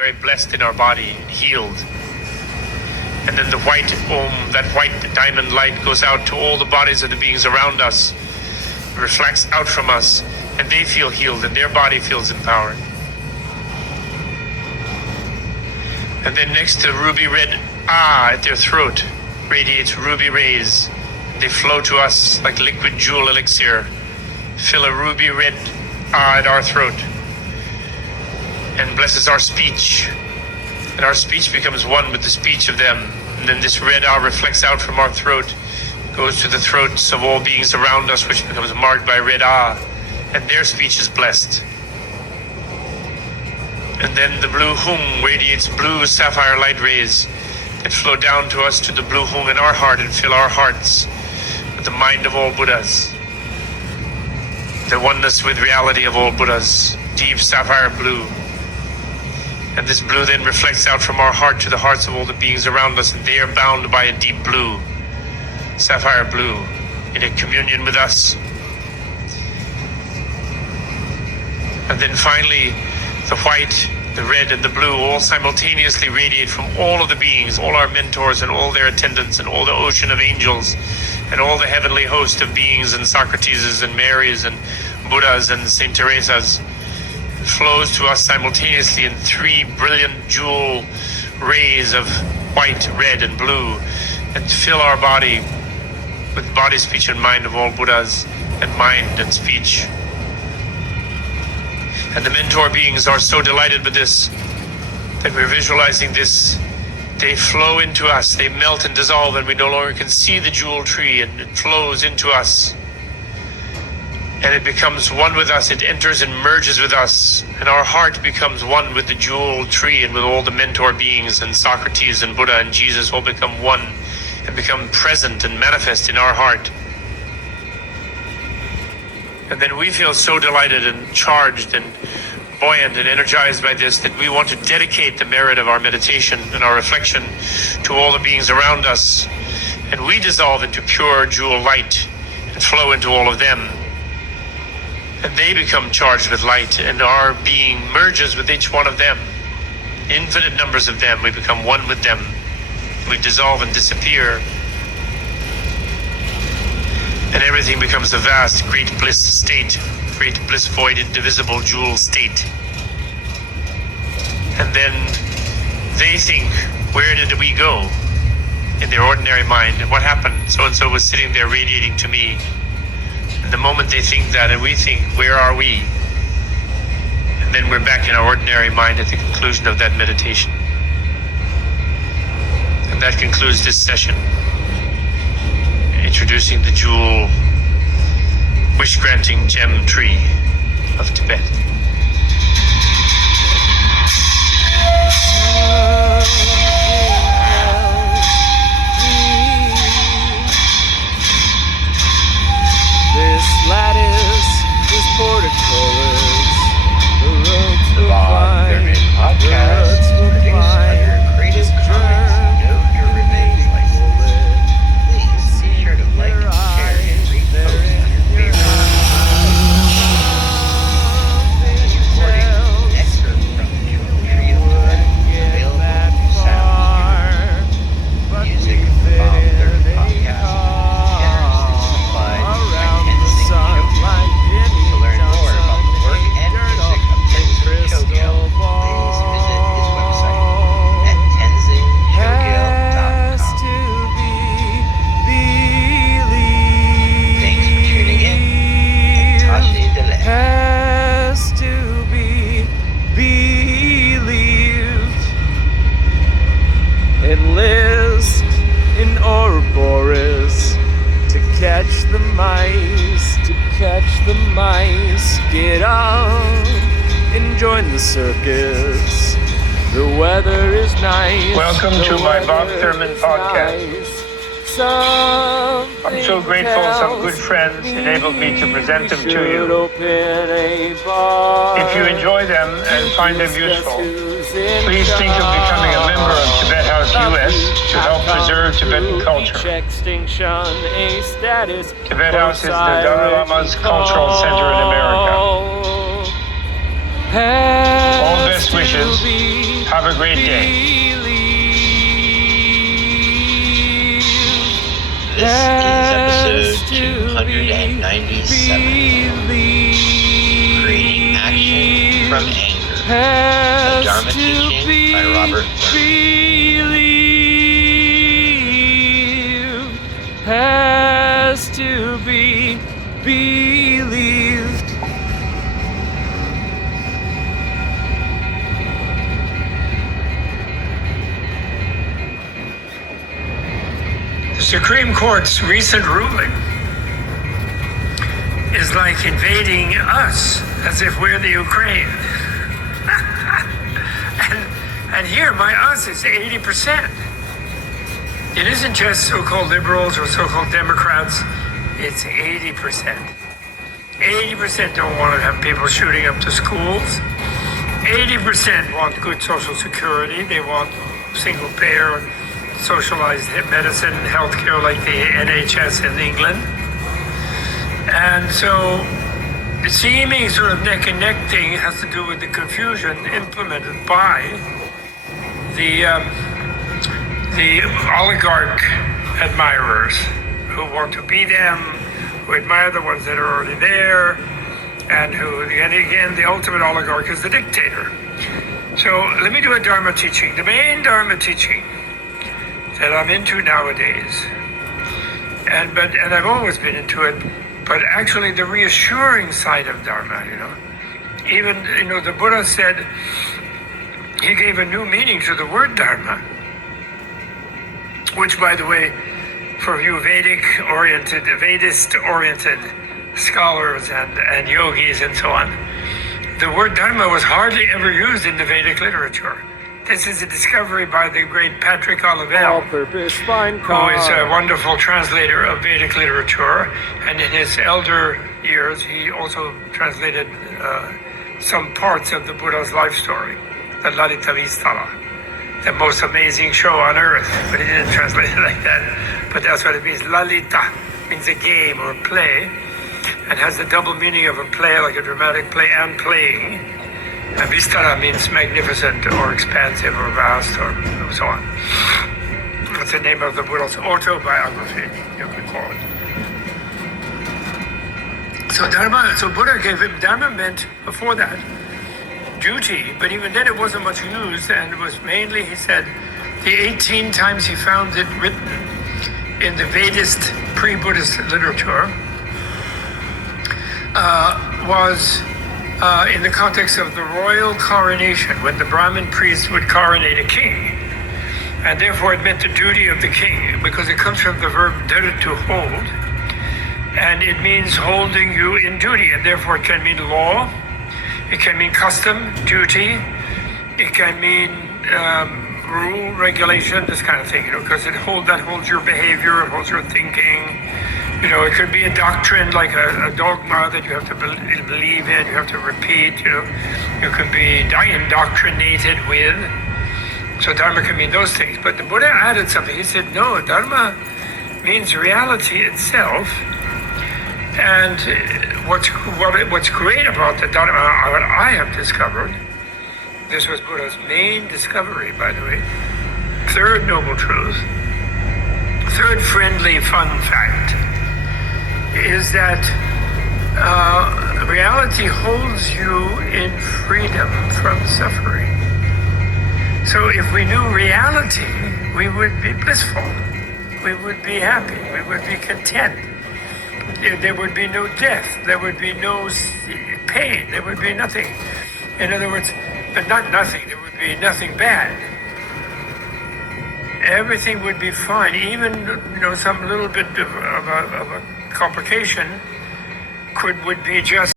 very blessed in our body, healed. And then the white Om, that white diamond light goes out to all the bodies of the beings around us, reflects out from us, and they feel healed and their body feels empowered. And then next to ruby red at their throat radiates ruby rays. They flow to us like liquid jewel elixir, fill a ruby red at our throat, and blesses our speech. And our speech becomes one with the speech of them. And then this red reflects out from our throat, goes to the throats of all beings around us, which becomes marked by red and their speech is blessed. And then the blue Hung radiates blue sapphire light rays that flow down to us to the blue Hung in our heart and fill our hearts with the mind of all Buddhas, the oneness with reality of all Buddhas, deep sapphire blue. And this blue then reflects out from our heart to the hearts of all the beings around us, and they are bound by a deep blue, sapphire blue, in a communion with us. And then finally, the white, the red, and the blue all simultaneously radiate from all of the beings, all our mentors and all their attendants and all the ocean of angels and all the heavenly host of beings and Socrateses and Marys and Buddhas and Saint Teresas. Flows to us simultaneously in three brilliant jewel rays of white, red, and blue, and fill our body with body, speech, and mind of all Buddhas, and mind and speech. And the mentor beings are so delighted with this that we're visualizing this. They flow into us, they melt and dissolve, and we no longer can see the jewel tree, and it flows into us. And it becomes one with us, it enters and merges with us, and our heart becomes one with the jewel tree and with all the mentor beings, and Socrates and Buddha and Jesus all become one and become present and manifest in our heart. And then we feel so delighted and charged and buoyant and energized by this that we want to dedicate the merit of our meditation and our reflection to all the beings around us. And we dissolve into pure jewel light and flow into all of them. And they become charged with light, and our being merges with each one of them. Infinite numbers of them, we become one with them. We dissolve and disappear. And everything becomes a vast, great bliss state, great bliss void, indivisible jewel state. And then they think, where did we go? In their ordinary mind, and what happened? So-and-so was sitting there radiating to me. The moment they think that, and we think, where are we? And then we're back in our ordinary mind at the conclusion of that meditation. And that concludes this session, introducing the jewel wish-granting gem tree of Tibet. This lattice, this portcullis, the roads The will Bob climb, Thurman the podcast, roads will produced climb, under Creative this Commons No Derivatives journey license. will Please be sure to like, share, and repost on your favorite recording excerpt from the Jewel Tree of Tibet, available through SoundStream. Music of the Bob Thurman podcast, generously supplied by Tenzing Shogyo. To learn more about the work and music of Tenzing Shogyo, please visit his website at tenzingshogyo.com. Thanks for tuning in. Tashi Delay. Has to be believed. Enlist in Ouroboros to catch the mice, Get up and join the circus. The weather is nice. Welcome to my Bob Thurman podcast. I'm so grateful some good friends enabled me to present them to you. If you enjoy them and find them useful, please think of becoming a member of Tibet House US to help preserve Tibetan culture. Tibet House is the Dalai Lama's cultural center in America. All best wishes. Have a great day. This is episode 297. Creating Action from Anger. A Dharma teaching by Robert Thurman. Has to be believed. The Supreme Court's recent ruling is like invading us as if we're the Ukraine. and here, my us is 80%. It isn't just so-called liberals or so-called Democrats, it's 80%. 80% don't want to have people shooting up the schools. 80% want good social security. They want single-payer socialized medicine, healthcare like the NHS in England. And so the seeming sort of neck and neck thing has to do with the confusion implemented by the oligarch admirers who want to be them, who admire the ones that are already there, and who, and again, the ultimate oligarch is the dictator. So let me do a Dharma teaching. The main Dharma teaching that I'm into nowadays, and I've always been into it, but actually the reassuring side of Dharma, even, the Buddha said, he gave a new meaning to the word Dharma, which, by the way, for you Vedist-oriented scholars and yogis and so on, the word Dharma was hardly ever used in the Vedic literature. This is a discovery by the great Patrick Olivelle, who is a wonderful translator of Vedic literature, and in his elder years, he also translated some parts of the Buddha's life story, the Lalita Vistala, the most amazing show on earth, but he didn't translate it like that, but that's what it means. Lalita means a game or play, and has the double meaning of a play, like a dramatic play, and playing. And Vistara means magnificent or expansive or vast or so on. That's the name of the Buddha's autobiography, you could call it. So Buddha gave him, Dharma meant, before that, duty, but even then it wasn't much used, and it was mainly, he said, the 18 times he found it written in the Vedist, pre-Buddhist literature, was in the context of the royal coronation, when the Brahmin priest would coronate a king. And therefore it meant the duty of the king, because it comes from the verb "der" to hold, and it means holding you in duty, and therefore it can mean law, it can mean custom, duty, it can mean rule, regulation, this kind of thing, because that holds your behavior, it holds your thinking. It could be a doctrine, like a dogma that you have to believe in, you have to repeat, you could be indoctrinated with. So Dharma can mean those things. But the Buddha added something. He said, no, Dharma means reality itself. And what's great about the Dharma, what I have discovered, this was Buddha's main discovery, by the way, third noble truth, third friendly fun fact, is that reality holds you in freedom from suffering. So if we knew reality, we would be blissful, we would be happy, we would be content. There would be no death, there would be no pain, there would be nothing. In other words, but not nothing, there would be nothing bad. Everything would be fine, even some little bit of a complication would be just